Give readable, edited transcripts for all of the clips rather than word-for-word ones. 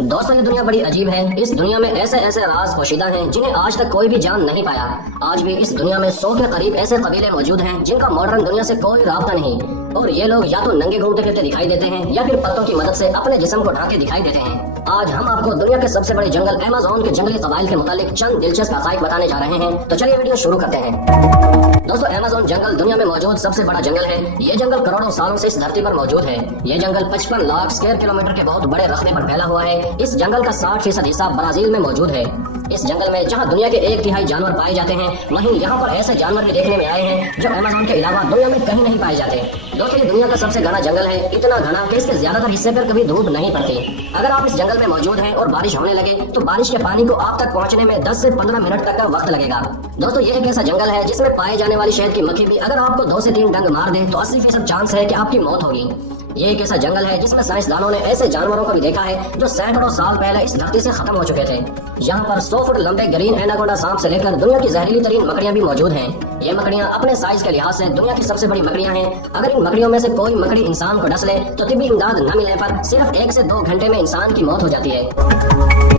दोस्तों ये दुनिया बड़ी अजीब है। इस दुनिया में ऐसे ऐसे राज पोशीदा हैं जिन्हें आज तक कोई भी जान नहीं पाया। आज भी इस दुनिया में 100 के करीब ऐसे कबीले मौजूद हैं जिनका मॉडर्न दुनिया से कोई राब्ता नहीं, और ये लोग या तो नंगे घूमते फिरते दिखाई देते हैं या फिर पत्तों की मदद से अपने जिस्म को ढांके दिखाई देते हैं। आज हम आपको दुनिया के सबसे बड़े जंगल अमेज़न के जंगली कबाइल के मुतालिक चंद दिलचस्प हक़ाइक़ बताने जा रहे हैं। तो चलिए वीडियो शुरू करते हैं। दोस्तों अमेज़न जंगल दुनिया में मौजूद सबसे बड़ा जंगल है। ये जंगल करोड़ों सालों से इस धरती पर मौजूद है। ये जंगल 55 लाख स्क्वायर किलोमीटर के बहुत बड़े रकबे पर फैला हुआ है। इस जंगल का 60% हिस्सा ब्राजील में मौजूद है। इस जंगल में जहां दुनिया के 1/3 जानवर पाए जाते हैं, वहीं यहाँ पर ऐसे जानवर भी देखने में आए हैं जो अमेज़न के अलावा दुनिया में कहीं नहीं पाए जाते। दोस्तों ये दुनिया का सबसे घना जंगल है, इतना घना कि इसके ज्यादातर हिस्से पर कभी धूप नहीं पड़ती। अगर आप इस जंगल में मौजूद हैं और बारिश होने लगे तो बारिश के पानी को आप तक पहुँचने में 10 से 15 मिनट तक का वक्त लगेगा। दोस्तों ये एक ऐसा जंगल है जिसमें पाए जाने वाली शहद की मक्खी भी अगर आपको 2 से 3 डंग मार दे तो 80% चांस है कि आपकी मौत होगी। ये एक ऐसा जंगल है जिसमें साइंसदानों ने ऐसे जानवरों को भी देखा है जो सैकड़ों साल पहले इस धरती से खत्म हो चुके थे। यहाँ पर 100 फुट लंबे ग्रीन एनाकोंडा सांप से लेकर दुनिया की जहरीली तरीन मकड़ियाँ भी मौजूद हैं। ये मकड़ियाँ अपने साइज के लिहाज से दुनिया की सबसे बड़ी मकड़ियाँ हैं। अगर इन मकड़ियों में से कोई मकड़ी इंसान को डस ले तो तिब्बी इमदाद न मिलने पर सिर्फ 1 से 2 घंटे में इंसान की मौत हो जाती है।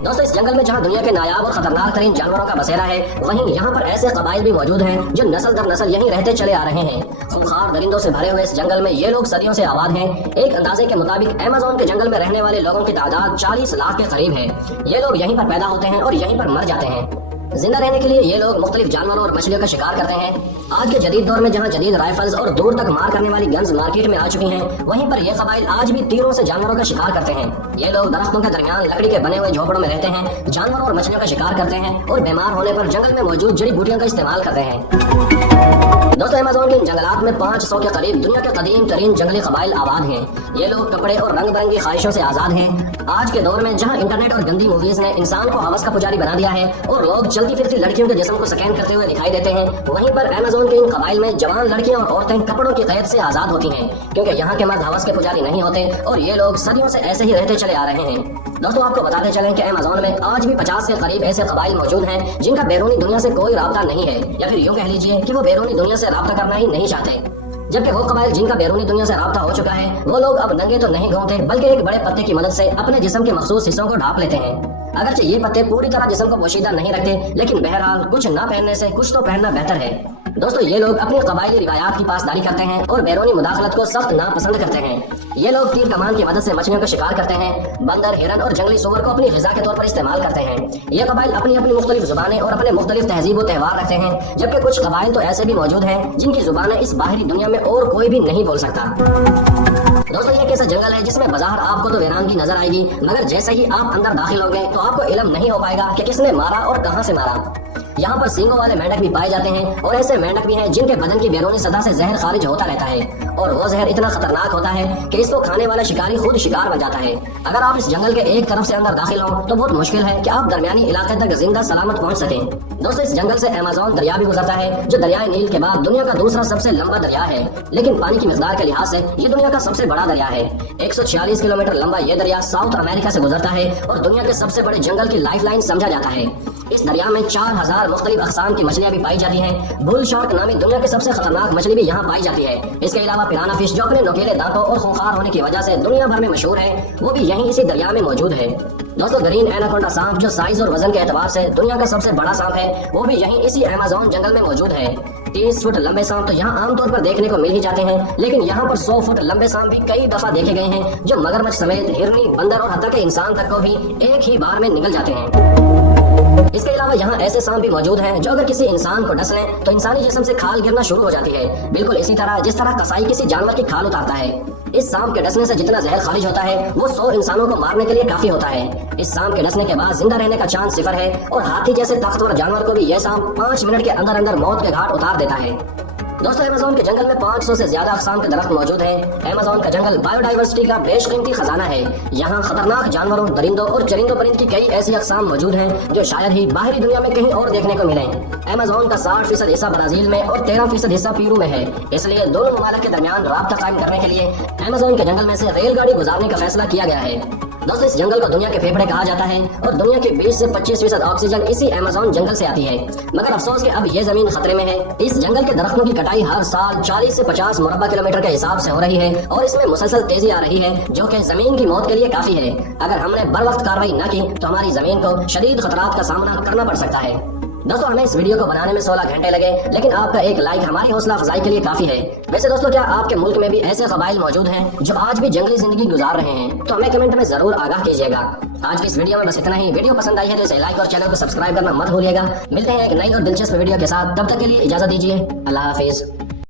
दोस्तों इस जंगल में जहाँ दुनिया के नायाब और खतरनाक तरीन जानवरों का बसेरा है, वहीं यहाँ पर ऐसे कबाइल भी मौजूद हैं जो नस्ल दर नस्ल यहीं रहते चले आ रहे हैं। खूंखार दरिंदों से भरे हुए इस जंगल में ये लोग सदियों से आबाद हैं। एक अंदाजे के मुताबिक अमेज़न के जंगल में रहने वाले लोगों की तादाद 40 लाख के करीब है। ये लोग यहीं पर पैदा होते हैं और यहीं पर मर जाते हैं। जिंदा रहने के लिए ये लोग मुख्तलिफ जानवरों और मछलियों का शिकार करते हैं। आज के जदीद दौर में जहाँ जदीद राइफल्स और दूर तक मार करने वाली गन्स मार्केट में आ चुकी हैं, वहीं पर ये कबाइल आज भी तीरों से जानवरों का शिकार करते हैं। ये लोग दरख्तों के दरमियान लकड़ी के बने हुए झोपड़ों में रहते हैं, जानवरों और मछलियों का शिकार करते हैं और बीमार होने पर जंगल में मौजूद जड़ी बूटियों का इस्तेमाल करते हैं। दोस्तों अमेज़न के इन जंगलात में 500 के करीब दुनिया के कदीम तरीन जंगली कबाइल आबाद हैं। ये लोग कपड़े और रंग बिरंगी ख्वाहिशों से आजाद हैं। आज के दौर में जहां इंटरनेट और गंदी मूवीज ने इंसान को हवस का पुजारी बना दिया है और लोग चलती फिरती लड़कियों के जिस्म को स्कैन करते हुए दिखाई देते हैं, वहीं पर अमेज़न के इन कबाइल में जवान लड़कियां और औरतें कपड़ों की कैद से आजाद होती हैं, क्योंकि यहाँ के मर्द हवस के पुजारी नहीं होते और ये लोग सदियों से ऐसे ही रहते चले आ रहे हैं। दोस्तों आपको बताते चलें कि अमेज़न में आज भी 50 के करीब ऐसे कबाइल मौजूद हैं जिनका बैरूनी दुनिया से कोई राब्ता नहीं है, या फिर यूं कह लीजिए कि वो बैरूनी दुनिया से राब्ता करना ही नहीं चाहते। जबकि वो कबाइल जिनका बैरूनी दुनिया से राब्ता हो चुका है, वो लोग अब नंगे तो नहीं घूमते बल्कि एक बड़े पत्ते की मदद से अपने जिस्म के मखसूस हिस्सों को ढांप लेते हैं। अगरचे ये पत्ते पूरी तरह जिस्म को पोशीदा नहीं रखते, लेकिन बहरहाल कुछ ना पहनने से कुछ तो पहनना बेहतर है। दोस्तों ये लोग अपनी कबायली रिवायात की पासदारी करते हैं और बैरूनी मुदाखलत को सख्त नापसंद करते हैं। ये लोग तीर कमान की मदद से मछलियों का शिकार करते हैं, बंदर, हिरन और जंगली सूअर को अपनी ग़िज़ा के तौर पर इस्तेमाल करते हैं। ये कबाइल अपनी अपनी मुख्तलिफ जुबानें और अपने मुख्तलिफ तहजीब और त्यौहार रखते हैं, जबकि कुछ कबाइल तो ऐसे भी मौजूद हैं जिनकी जुबानें इस बाहरी दुनिया में और कोई भी नहीं बोल सकता। दोस्तों ये कैसा जंगल है जिसमें बाजार आपको तो वीरान की नजर आएगी, मगर जैसे ही आप अंदर दाखिल होंगे तो आपको इल्म नहीं हो पाएगा कि किसने मारा और कहां से मारा। यहाँ पर सींगों वाले मेंढक भी पाए जाते हैं और ऐसे मेंढक भी हैं जिनके बदन की बैरूनी सतह से जहर खारिज होता रहता है, और वो जहर इतना खतरनाक होता है कि इसको खाने वाला शिकारी खुद शिकार बन जाता है। अगर आप इस जंगल के एक तरफ से अंदर दाखिल हो तो बहुत मुश्किल है कि आप दरमियानी इलाके तक जिंदा सलामत पहुँच सकें। दोस्तों इस जंगल से अमेज़न दरिया भी गुजरता है, जो दरियाए नील के बाद दुनिया का दूसरा सबसे लंबा दरिया है, लेकिन पानी की मिकदार के लिहाज से ये दुनिया का सबसे बड़ा दरिया है। 146 किलोमीटर लंबा ये दरिया साउथ अमेरिका से गुजरता है और दुनिया के सबसे बड़े जंगल की लाइफलाइन समझा जाता है। इस दरिया में 4000 मुख्तलिफ अक़साम की मछलियाँ भी पाई जाती हैं। बुल शार्क नामी दुनिया की सबसे खतरनाक मछली भी यहाँ पाई जाती है। इसके अलावा पिराना फिश, जो अपने नुकीले दांतों और खूंखार होने की वजह से दुनिया भर में मशहूर है, वो भी यहीं इसी दरिया में मौजूद है। दोस्तों ग्रीन एनाकोंडा सांप, जो साइज और वजन के एतबार से दुनिया का सबसे बड़ा सांप है, वो भी यहीं इसी अमेज़न जंगल में मौजूद है। 30 फुट लंबे सांप तो यहाँ आमतौर पर देखने को मिल ही जाते हैं, लेकिन यहाँ पर 100 फुट लंबे सांप भी कई दफा देखे गए हैं, जो मगरमच्छ समेत हिरनी, बंदर और हत्ता के इंसान तक को भी एक ही बार में निगल जाते हैं। इसके अलावा यहाँ ऐसे सांप भी मौजूद हैं जो अगर किसी इंसान को डस लें तो इंसानी जिस्म से खाल गिरना शुरू हो जाती है, बिल्कुल इसी तरह जिस तरह कसाई किसी जानवर की खाल उतारता है। इस सांप के डसने से जितना जहर खारिज होता है वो 100 इंसानों को मारने के लिए काफी होता है। इस सांप के डसने के बाद जिंदा रहने का चांस 0 है, और हाथी जैसे ताकतवर जानवर को भी यह सांप 5 मिनट के अंदर अंदर मौत के घाट उतार देता है। दोस्तों अमेज़न के जंगल में 500 से ज्यादा अक़साम के दरख्त मौजूद हैं। अमेज़न का जंगल बायोडाइवर्सिटी का बेशकीमती खजाना है। यहाँ खतरनाक जानवरों, दरिंदों और चरिंदों परिंद की कई ऐसी अक़साम मौजूद हैं जो शायद ही बाहरी दुनिया में कहीं और देखने को मिले। अमेज़न का 60% हिस्सा ब्राजील में और 13% हिस्सा पेरू में है, इसलिए दोनों ममालिक के दरमियान राब्ता कायम करने के लिए अमेज़न के जंगल में से रेलगाड़ी गुजारने का फैसला किया गया है। दोस्तों इस जंगल को दुनिया के फेफड़े कहा जाता है और दुनिया की 20 से 25% ऑक्सीजन इसी अमेज़न जंगल से आती है। मगर अफसोस कि अब ये जमीन खतरे में है। इस जंगल के दरख्तों की कटाई हर साल 40 से 50 मुरब्बा किलोमीटर के हिसाब से हो रही है और इसमें मुसलसल तेजी आ रही है, जो कि जमीन की मौत के लिए काफी है। अगर हमने बर वक्त कार्रवाई न की तो हमारी जमीन को शदीद खतरात का सामना करना पड़ सकता है। दोस्तों हमें इस वीडियो को बनाने में 16 घंटे लगे, लेकिन आपका एक लाइक हमारी हौसला अफजाई के लिए काफी है। वैसे दोस्तों क्या आपके मुल्क में भी ऐसे कबाइल मौजूद हैं जो आज भी जंगली जिंदगी गुजार रहे हैं? तो हमें कमेंट में जरूर आगाह कीजिएगा। आज की इस वीडियो में बस इतना ही। वीडियो पसंद आई है तो इसे लाइक और चैनल को सब्सक्राइब करना मत भूलिएगा। मिलते हैं एक नई और दिलचस्प वीडियो के साथ, तब तक के लिए इजाजत दीजिए। अल्लाह हाफिज।